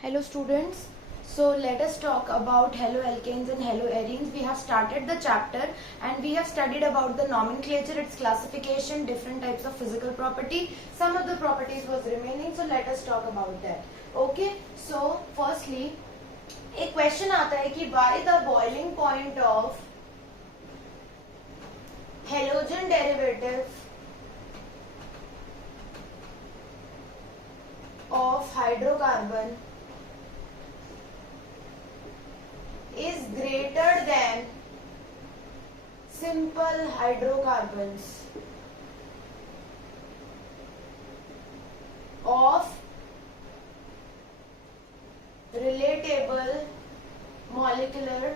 Hello students. So let us talk about haloalkanes and haloarenes. We have started the chapter and we have studied about the nomenclature, its classification, different types of physical property. Some of the properties was remaining, so let us talk about that. Okay. So firstly, एक question आता है कि why the boiling point of halogen derivative of hydrocarbon is greater than simple hydrocarbons of relatable molecular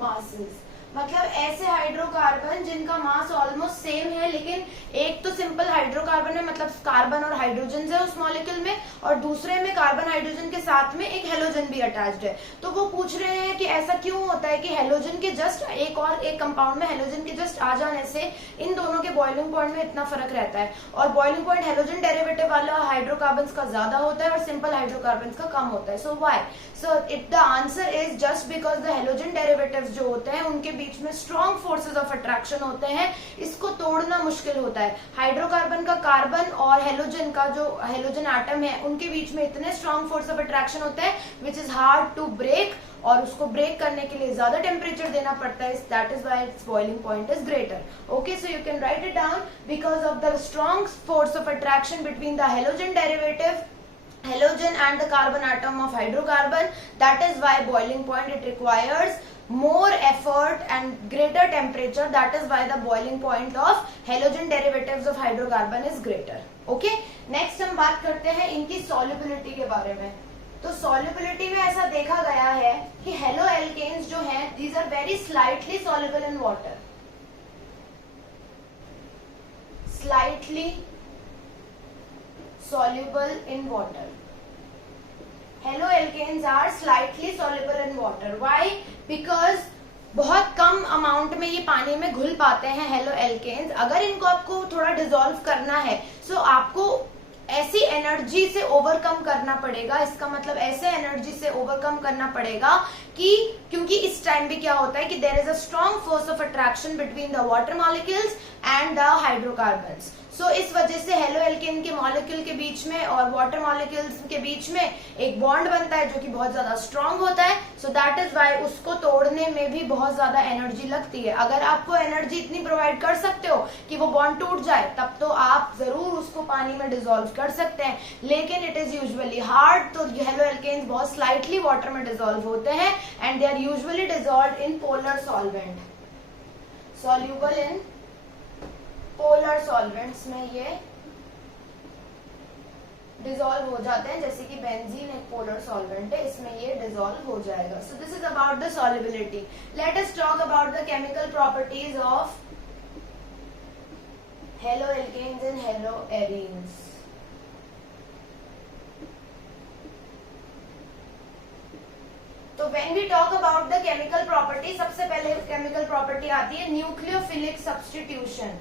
masses. मतलब ऐसे hydrocarbon जिनका मास almost same है, लेकिन एक तो सिंपल हाइड्रोकार्बन है, मतलब कार्बन और हाइड्रोजन है उस मॉलिक्यूल में, और दूसरे में कार्बन हाइड्रोजन के साथ में एक हेलोजन भी अटैच्ड है. तो वो पूछ रहे हैं कि ऐसा क्यों होता है कि हेलोजन के जस्ट एक कंपाउंड में हेलोजन के जस्ट आ जाने से इन दोनों के बॉइलिंग पॉइंट में इतना फर्क रहता है, और बॉइलिंग पॉइंट हेलोजन डेरिवेटिव वाला हाइड्रोकार्बन का ज्यादा होता है और सिंपल हाइड्रोकार्बन का कम होता है. So why? So it the answer is just because the halogen derivatives जो होते हैं उनके बीच में स्ट्रॉन्ग फोर्सेस ऑफ अट्रैक्शन होते हैं. इसको तोड़ना मुश्किल होता है. हाइड्रोकार्बन का कार्बन और हेलोजन का जो हेलोजन एटम है उनके बीच में इतने स्ट्रॉन्ग फोर्स ऑफ अट्रैक्शन होते हैं which is hard to break, और उसको ब्रेक करने के लिए ज्यादा टेम्परेचर देना पड़ता है. That is why it's boiling point is greater. Okay, so you can write it down because of the strong force of attraction between the halogen derivative halogen and the carbon atom of hydrocarbon. That is why boiling point it requires more effort and greater temperature. That is why the boiling point of halogen derivatives of hydrocarbon is greater. Okay, next हम बात करते हैं इनकी solubility के बारे में. तो solubility में ऐसा देखा गया है कि haloalkanes जो हैं these are very slightly soluble in water. Slightly soluble in water. Haloalkanes are slightly soluble in water. Why? Because बहुत कम अमाउंट में ये पानी में घुल पाते हैं हेलोएल्केन्स. अगर इनको आपको थोड़ा डिसॉल्व करना है सो आपको ऐसी एनर्जी से ओवरकम करना पड़ेगा. इसका मतलब ऐसे एनर्जी से ओवरकम करना पड़ेगा कि क्योंकि इस टाइम भी क्या होता है कि there is a strong force of attraction between the water molecules and the hydrocarbons. So इस वजह से हेलोएल्केन के मॉलिक्यूल के बीच में और वाटर मॉलिक्यूल्स के बीच में एक बॉन्ड बनता है जो कि बहुत ज्यादा स्ट्रॉन्ग होता है. सो दैट इज व्हाई उसको तोड़ने में भी बहुत ज्यादा एनर्जी लगती है. अगर आप वो एनर्जी इतनी प्रोवाइड कर सकते हो कि वो बॉन्ड टूट जाए तब तो आप जरूर उसको पानी में डिसॉल्व कर सकते हैं, लेकिन इट इज यूजुअली हार्ड. तो हेलोएल्केन्स बहुत स्लाइटली वाटर में डिसॉल्व होते हैं and they are usually dissolved in polar solvent. Soluble in polar solvents में ये डिसॉल्व हो जाते हैं, जैसे कि बेंजीन एक पोलर सॉल्वेंट है, इसमें ये डिसॉल्व हो जाएगा. So this is about the solubility. Let us talk about the chemical properties of haloalkanes and haloarenes. तो when we talk about the chemical property, सबसे पहले केमिकल प्रॉपर्टी आती है nucleophilic substitution.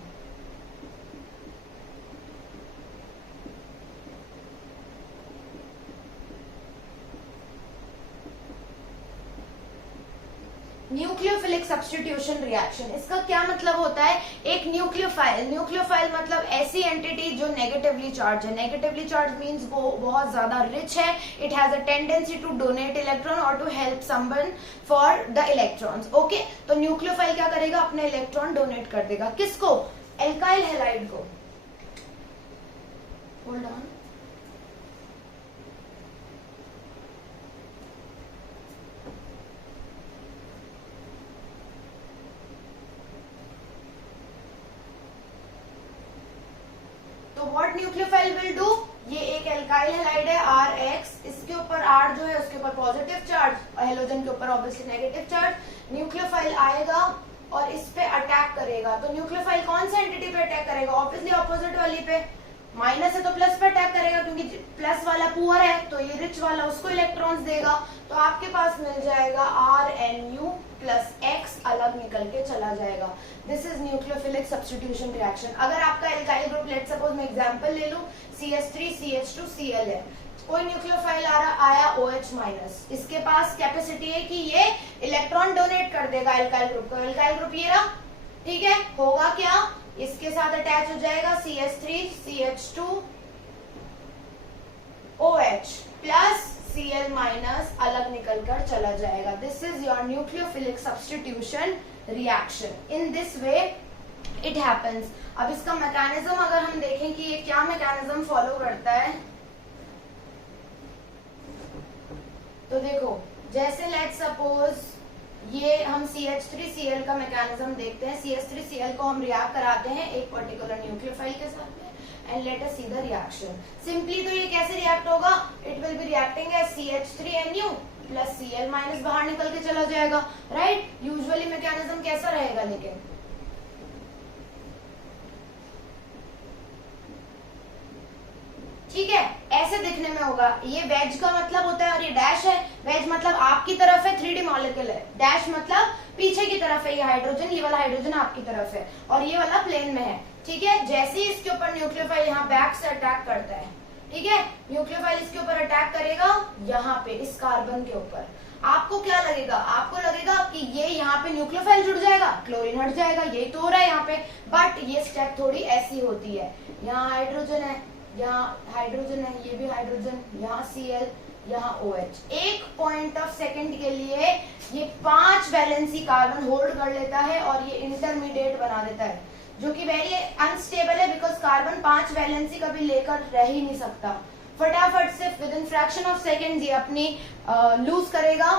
Nucleophilic substitution reaction, इसका क्या मतलब होता है? एक न्यूक्लियोफाइल मतलब ऐसी एंटिटी जो नेगेटिवली चार्ज है. नेगेटिवली चार्ज मींस वो बहुत ज्यादा रिच है. It has a tendency to donate electron और to help someone for the electrons. Okay, तो न्यूक्लियोफाइल क्या करेगा? अपने इलेक्ट्रॉन डोनेट कर देगा. किसको? एल्काइल हैलाइड को. Hold on. तो व्हाट न्यूक्लियोफाइल विल डू? ये एक एल्काइल हैलाइड है Rx, इसके ऊपर R जो है उसके ऊपर पॉजिटिव चार्ज, हेलोजन के ऊपर ऑब्वियसली नेगेटिव चार्ज. न्यूक्लियोफाइल आएगा और इस पे अटैक करेगा. तो न्यूक्लियोफाइल कौन सा एंटिटी पे अटैक करेगा? ऑब्वियसली ऑपोजिट वाली पे. माइनस है तो प्लस पे अटैक करेगा क्योंकि प्लस वाला पुअर है, तो ये रिच वाला उसको इलेक्ट्रॉन्स देगा. तो आपके पास मिल जाएगा RNU प्लस X अलग निकल के चला जाएगा. This is nucleophilic substitution reaction. अगर आपका एल्काइल ग्रुप लेट सपोज मैं एग्जांपल ले लूं CH3CH2Cl है, कोई न्यूक्लियोफाइल आया OH माइनस, इसके पास कैपेसिटी है कि ये इलेक्ट्रॉन डोनेट कर देगा एल्काइल ग्रुप को। एल्काइल ग्रुप ये रहा, ठीक है। होगा क्या, इसके साथ अटैच हो जाएगा CH3 CH2 OH plus Cl minus अलग निकल कर चला जाएगा। This is your nucleophilic substitution reaction. In this way it happens. अब इसका मैकेनिज्म अगर हम देखें कि ये क्या मैकेनिज्म फॉलो करता है, तो देखो जैसे लेट सपोज ये हम CH3Cl का मैकेनिज्म देखते हैं। CH3Cl को हम रिएक्ट कराते हैं एक पर्टिकुलर न्यूक्लियोफाइल के साथ में, and let us see the reaction. Simply तो ये कैसे रिएक्ट होगा, it will be reacting as CH3Nu plus Cl minus बाहर निकल के चला जाएगा, राइट। यूजुअली मैकेनिज्म कैसा रहेगा, लेकिन ठीक है ऐसे दिखने में होगा। ये वेज का मतलब होता है और ये डैश है। वेज मतलब आपकी तरफ है, 3D मॉलिक्यूल है। डैश मतलब पीछे की तरफ है, ये हाइड्रोजन, ये वाला हाइड्रोजन आपकी तरफ है और ये वाला प्लेन में है, ठीक है। जैसे ही इसके ऊपर न्यूक्लियोफाइल यहाँ बैक से अटैक करता है, ठीक है, न्यूक्लियोफाइल इसके ऊपर अटैक करेगा यहाँ पे इस कार्बन के ऊपर, आपको क्या लगेगा, आपको लगेगा कि ये यहाँ पे न्यूक्लियोफाइल जुड़ जाएगा, क्लोरीन हट जाएगा, यही तो हो रहा है यहाँ पे। बट ये स्टेप थोड़ी ऐसी होती है, यहाँ हाइड्रोजन है, यहाँ हाइड्रोजन है, ये भी हाइड्रोजन, यहाँ Cl, यहाँ OH। एक पॉइंट ऑफ सेकंड के लिए ये 5 वैलेंसी कार्बन होल्ड कर लेता है और ये इंटरमीडिएट बना देता है, जो कि वेरी अनस्टेबल है, बिकॉज कार्बन 5 वैलेंसी कभी लेकर रह ही नहीं सकता। फटाफट से with in fraction of second ये अपनी लूज करेगा,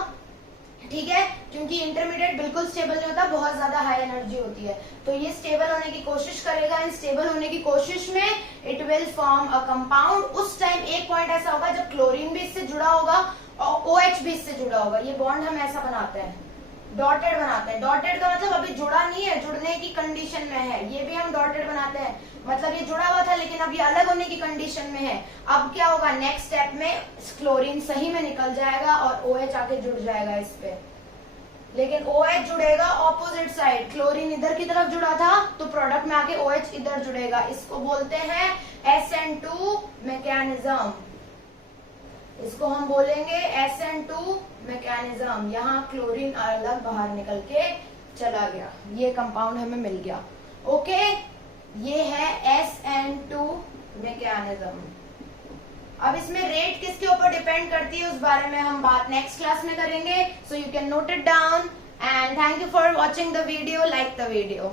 ठीक है, क्योंकि इंटरमीडिएट बिल्कुल स्टेबल नहीं होता, बहुत ज्यादा हाई एनर्जी होती है। तो ये स्टेबल होने की कोशिश करेगा, इन स्टेबल होने की कोशिश में it will form a compound. उस टाइम एक पॉइंट ऐसा होगा जब क्लोरीन भी इससे जुड़ा होगा और OH भी इससे जुड़ा होगा। ये बॉन्ड हम ऐसा बनाते हैं, डॉटेड बनाते हैं। डॉटेड का मतलब अभी जुड़ा नहीं है, जुड़ने की कंडीशन में है। ये भी हम डॉटेड बनाते हैं, मतलब ये जुड़ा हुआ था लेकिन अब ये अलग होने की कंडीशन में है। अब क्या होगा, नेक्स्ट स्टेप में क्लोरीन सही में निकल जाएगा और OH आके जुड़ जाएगा इस पे, लेकिन OH जुड़ेगा ऑपोजिट साइड। क्लोरीन इधर की तरफ जुड़ा था तो प्रोडक्ट में आके OH इधर जुड़ेगा। इसको बोलते हैं SN2 मैकेनिज्म। इसको हम बोलेंगे SN2 मैकेनिज्म। यहाँ क्लोरीन अलग बाहर निकल के चला गया, ये कंपाउंड हमें मिल गया। ओके, ये है SN2 मैकेनिज्म। अब इसमें रेट किसके ऊपर डिपेंड करती है उस बारे में हम बात नेक्स्ट क्लास में करेंगे। So you can note it down and thank you for watching the video, like the video.